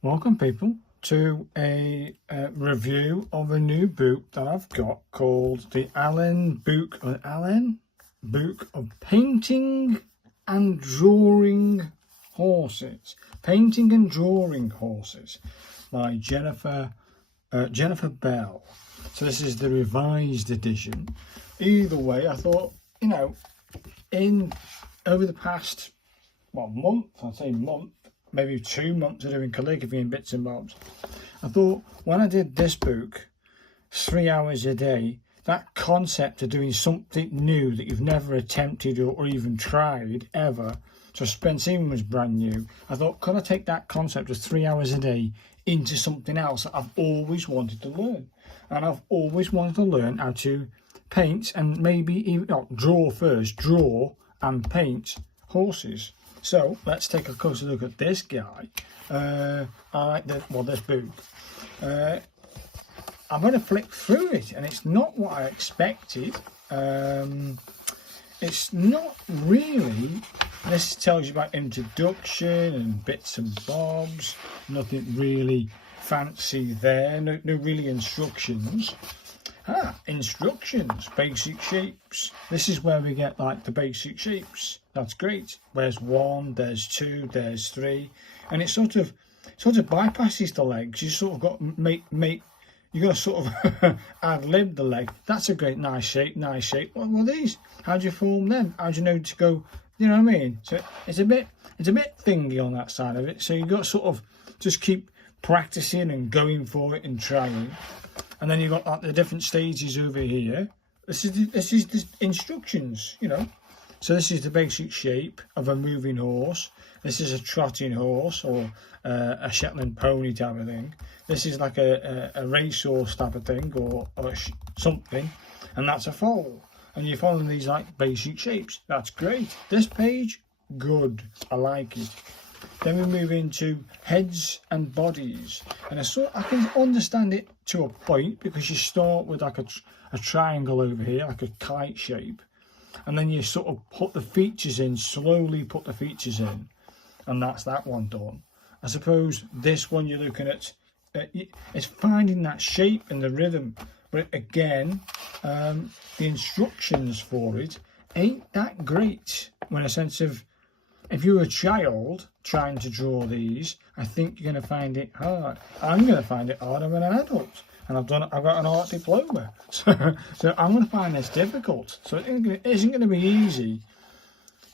Welcome people to a review of a new book that I've got called the Alan Book of Painting and Drawing Horses. Painting and Drawing Horses by Jennifer Bell. So this is the revised edition. Either way, I thought, over the past month, I'd say month, maybe 2 months of doing calligraphy and bits and bobs, I thought when I did this book, 3 hours a day, that concept of doing something new that you've never attempted or even tried ever, so Spencer was brand new, I thought, could I take that concept of 3 hours a day into something else that I've always wanted to learn? And I've always wanted to learn how to paint and maybe even draw and paint horses. So let's take a closer look at this guy. This book. I'm going to flick through it, and it's not what I expected. It's not really. This tells you about introduction and bits and bobs. Nothing really fancy there. No really instructions. Instructions, basic shapes. This is where we get like the basic shapes. That's great. There's 1, there's 2, there's 3, and it sort of bypasses the legs. You sort of got you got to sort of ad-lib the leg. That's a great, nice shape. What were these? How do you form them? How do you know to go? You know what I mean? So it's a bit thingy on that side of it. So you got to sort of just keep practicing and going for it and trying. And then you've got like the different stages over here. This is the instructions, So this is the basic shape of a moving horse. This is a trotting horse or a Shetland pony type of thing. This is like a racehorse type of thing or something. And that's a foal. And you're following these like basic shapes. That's great. This page, good. I like it. Then we move into heads and bodies, and I can understand it to a point because you start with like a triangle over here, like a kite shape, and then you sort of put the features in, slowly put the features in, and that's that one done. I suppose this one you're looking at, it's finding that shape and the rhythm, but again, the instructions for it ain't that great. When a sense of, if you're a child trying to draw these, I think you're going to find it hard. I'm going to find it harder when an adult, and I've got an art diploma, so I'm going to find this difficult. So it isn't going to be easy.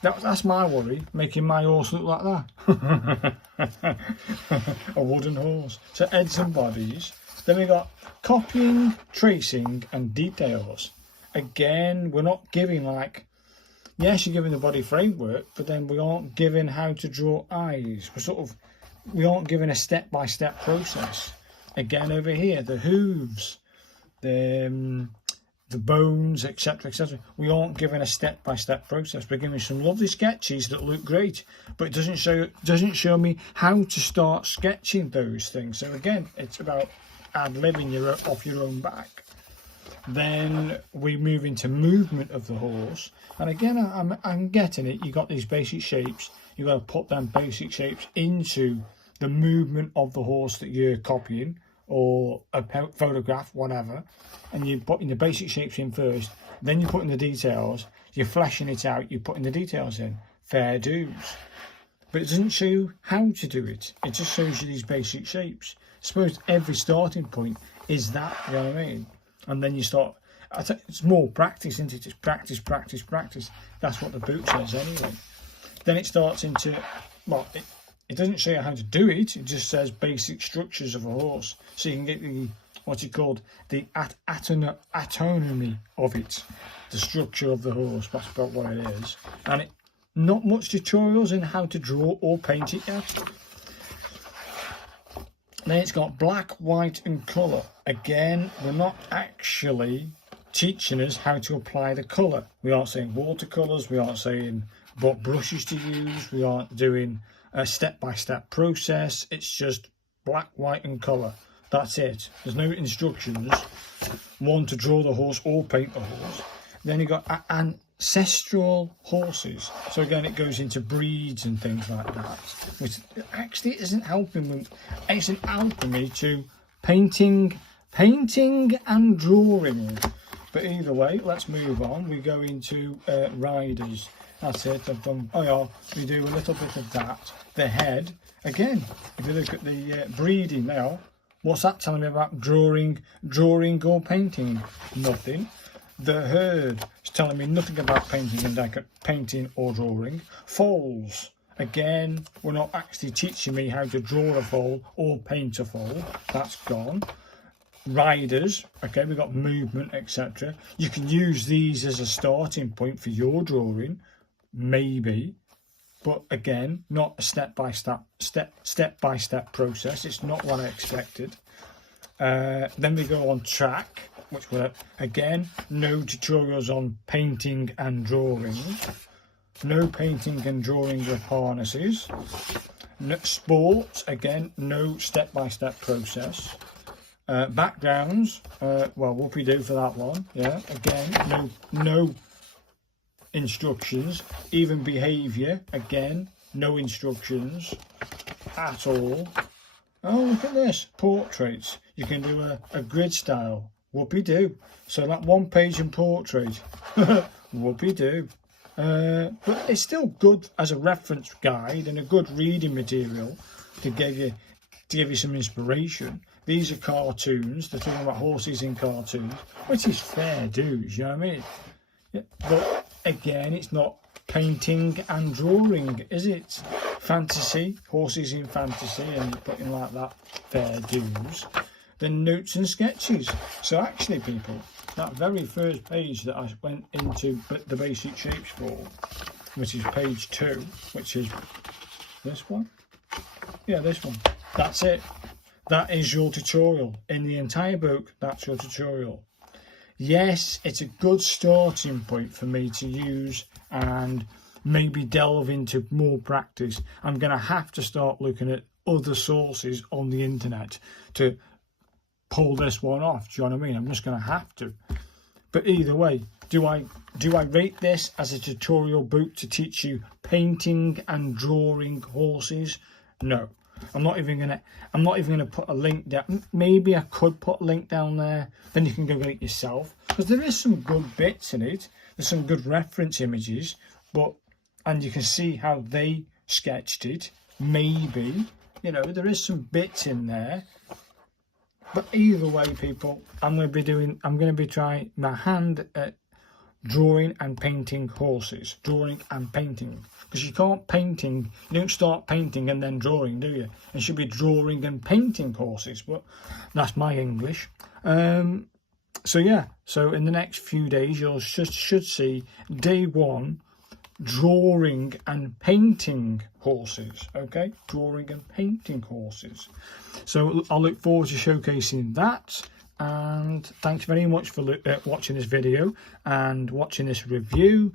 That's my worry, making my horse look like that, a wooden horse. So heads and bodies. Then we got copying, tracing, and details. Again, we're not giving like. Yes, you're giving the body framework, but then we aren't given how to draw eyes. We aren't given a step-by-step process. Again, over here, the hooves, the bones, etc., etc. We aren't given a step-by-step process. We're given some lovely sketches that look great, but it doesn't show me how to start sketching those things. So again, it's about ad-libbing off your own back. Then we move into movement of the horse, and again I'm getting it. You got these basic shapes. You got to put them basic shapes into the movement of the horse that you're copying, or a photograph, whatever. And you're putting the basic shapes in first. Then you're putting the details. You're fleshing it out. You're putting the details in. Fair dues. But it doesn't show you how to do it. It just shows you these basic shapes. I suppose every starting point is that. You know what I mean? And then you start, it's more practice, isn't it? It's practice. That's what the book says anyway. Then it starts into, it doesn't show you how to do it. It just says basic structures of a horse. So you can get what's it called? The autonomy of it. The structure of the horse. That's about what it is. And not much tutorials in how to draw or paint it yet. Then it's got black, white and colour. Again, we're not actually teaching us how to apply the colour. We aren't saying watercolours, we aren't saying what brushes to use, we aren't doing a step-by-step process. It's just black, white and colour. That's it. There's no instructions, one to draw the horse or paint the horse. Then you got ancestral horses. So again, it goes into breeds and things like that, which actually isn't helping me. It isn't helping me to painting and drawing. But either way, let's move on. We go into riders. That's it. I've done. Oh yeah, we do a little bit of that. The head again. If you look at the breeding now, what's that telling me about drawing or painting? Nothing. The herd is telling me nothing about painting or drawing. Foals, again, we're not actually teaching me how to draw a foal or paint a foal. That's gone. Riders, okay, we've got movement, etc. You can use these as a starting point for your drawing, maybe, but again, not a step-by-step process. It's not what I expected. Then we go on track, which were, again, no tutorials on painting and drawing, no painting and drawing of harnesses. No, sports, again, no step-by-step process. Backgrounds, well, whoopee-doo for that one. Yeah, again, no instructions. Even behaviour, again, no instructions at all. Oh, look at this, portraits. You can do a grid style. Whoopee-doo. So that one page in portrait. Whoopee-doo. But it's still good as a reference guide and a good reading material to give you some inspiration. These are cartoons. They're talking about horses in cartoons, which is fair dues, you know what I mean? Yeah, but again, it's not painting and drawing, is it? Fantasy, horses in fantasy, and putting like that, fair dues. Then notes and sketches. So actually, people, that very first page that I went into the basic shapes for, which is page 2, which is this one. Yeah, this one. That's it. That is your tutorial. In the entire book, that's your tutorial. Yes, it's a good starting point for me to use and maybe delve into more practice. I'm going to have to start looking at other sources on the internet to pull this one off. Do you know what I mean? I'm just going to have to. But either way, do I rate this as a tutorial book to teach you painting and drawing horses? No. I'm not even gonna put a link down. Maybe I could put a link down there, then you can go get it yourself, because there is some good bits in it. There's some good reference images, and you can see how they sketched it. Maybe, you know, there is some bits in there. But either way, people, I'm going to be trying my hand at drawing and painting horses. Drawing and painting. Because you don't start painting and then drawing, do you? It should be drawing and painting horses, but that's my English. So yeah, so in the next few days, you should see day 1, drawing and painting horses. Okay, drawing and painting horses. So I'll look forward to showcasing that. And thanks very much for watching this video and watching this review.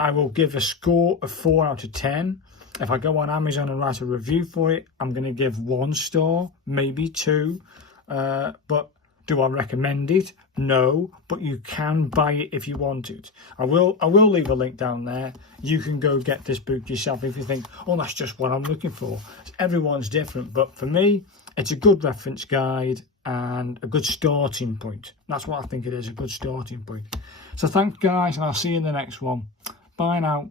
I will give a score of 4 out of 10. If I go on Amazon and write a review for it, I'm going to give 1 star, maybe 2. But do I recommend it? No, but you can buy it if you want it. I will leave a link down there. You can go get this book yourself if you think, oh, that's just what I'm looking for. Everyone's different, but for me, it's a good reference guide and a good starting point. That's what I think it is, a good starting point. So thanks, guys, and I'll see you in the next one. Bye now.